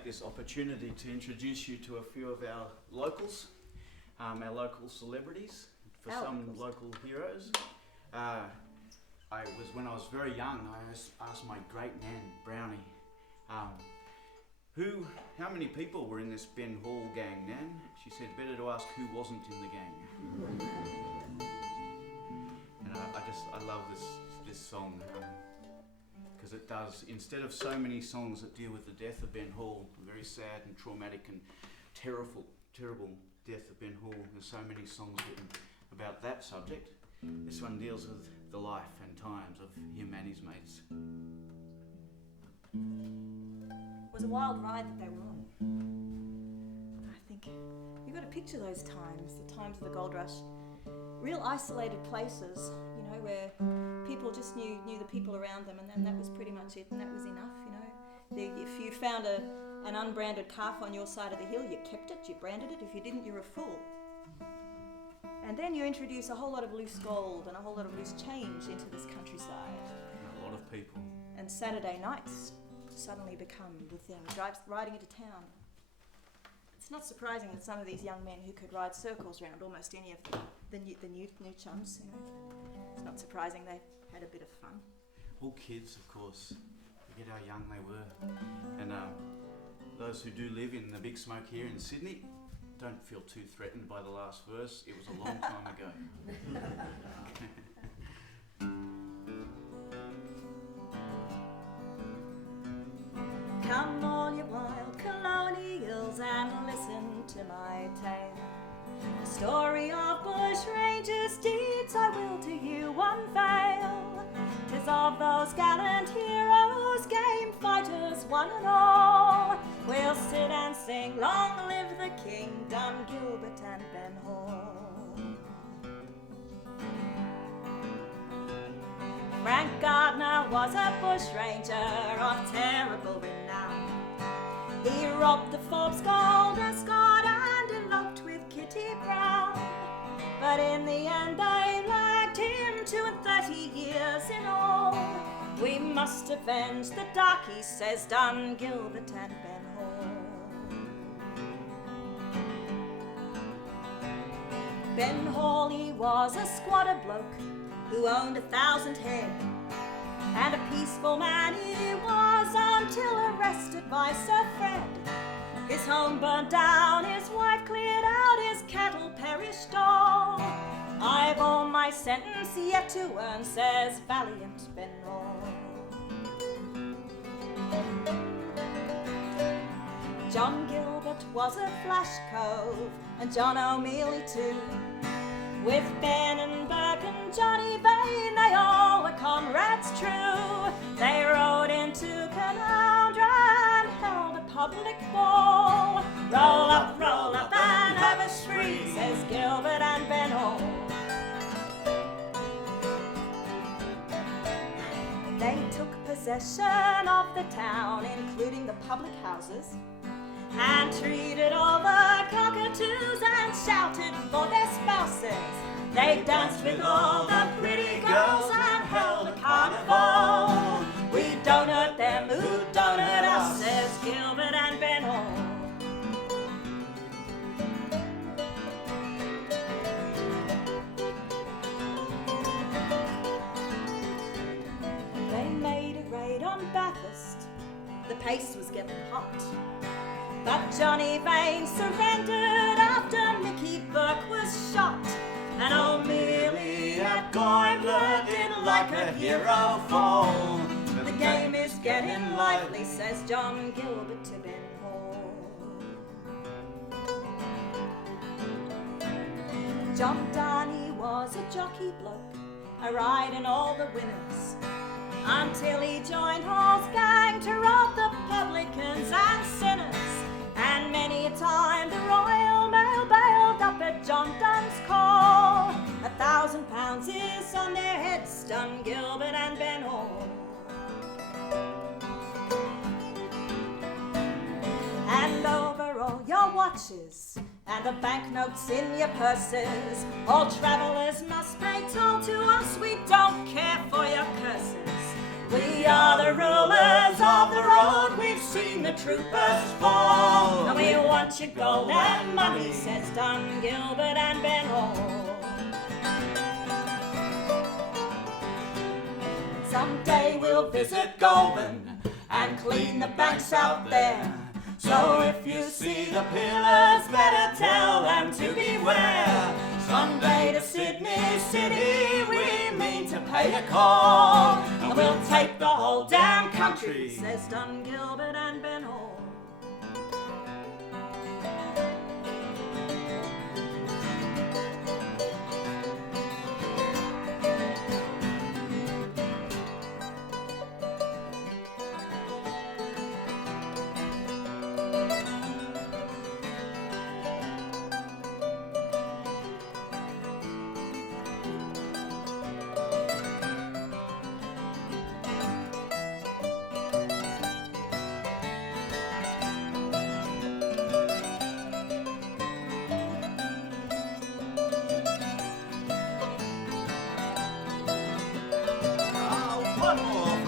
take this opportunity to introduce you to a few of our locals, our local celebrities, for some local heroes. When I was very young, I asked my great nan, Brownie, how many people were in this Ben Hall gang, Nan? She said, better to ask who wasn't in the gang. And I love this song, because it does, instead of so many songs that deal with the death of Ben Hall, a very sad and traumatic and terrible death of Ben Hall, there's so many songs written about that subject. This one deals with the life and times of him and his mates. It was a wild ride that they were on. I think you've got to picture those times, the times of the gold rush. Real isolated places, you know, where people just knew the people around them, and then that was pretty much it, and that was enough, you know. If you found an unbranded calf on your side of the hill, you kept it, you branded it. If you didn't, you're a fool. And then you introduce a whole lot of loose gold and a whole lot of loose change into this countryside. A lot of people. And Saturday nights suddenly become the thing, riding into town. It's not surprising that some of these young men who could ride circles around almost any of the new chums, you know, it's not surprising they had a bit of fun. All kids, of course. Forget how young they were. And those who do live in the Big Smoke here in Sydney, don't feel too threatened by the last verse. It was a long time ago. Come all you wild colonials and listen to my tale. The story of bush rangers' deeds I will to you unveil. 'Tis of those gallant heroes, game fighters one and all. We'll sit and sing, long live the king, Dun Gilbert and Ben Hall. Frank Gardner was a bushranger of terrible renown. He robbed the Forbes gold escort and eloped with Kitty Brown. But in the end they lagged him 32 years in all. We must avenge the darkies, says Dun Gilbert and Ben Hall. Ben Hall, he was a squatter bloke who owned 1,000 head, and a peaceful man he was until arrested by Sir Fred. His home burnt down, his wife cleared out, his cattle perished all. I've all my sentence yet to earn, says valiant Ben Hall. John Gilbert was a flash cove, and John O'Mealy too. With Ben and Burke and Johnny Vane, they all were comrades true. They rode into Canaldra and held a public ball. Roll up and have a spree, says Gilbert and Ben Hall. They took possession of the town, including the public houses, and treated all the cockatoos and shouted for their spouses. They danced with all the pretty girls and held a carnival. We don't hurt them who don't hurt us, says Gilbert and Ben Hall. They made a raid on Bathurst. The pace was getting hot. But Johnny Vane surrendered after Mickey Burke was shot. And O'Mealy at Goymbler did like a hero fall. The game is getting lively, says John Gilbert to Ben Hall. John Darney was a jockey bloke, a riding all the winners, until he joined Hall's gang to rob the publicans and sinners. And many a time the Royal Mail bailed up at John Dunn's call. £1,000 is on their heads, Dun Gilbert and Ben Hall. And over all your watches and the banknotes in your purses, all travellers must pay toll to us, we don't care for your curses. We are the rulers of the road, we've seen the troopers fall, and we want your gold and money, says Dun Gilbert and Ben Hall. Someday we'll visit Goulburn and clean the banks out there. So if you see the pillars, better tell them to beware. Someday to Sydney City we mean to pay a call, and we'll take the whole damn country, says Dun Gilbert and Ben Hall. One more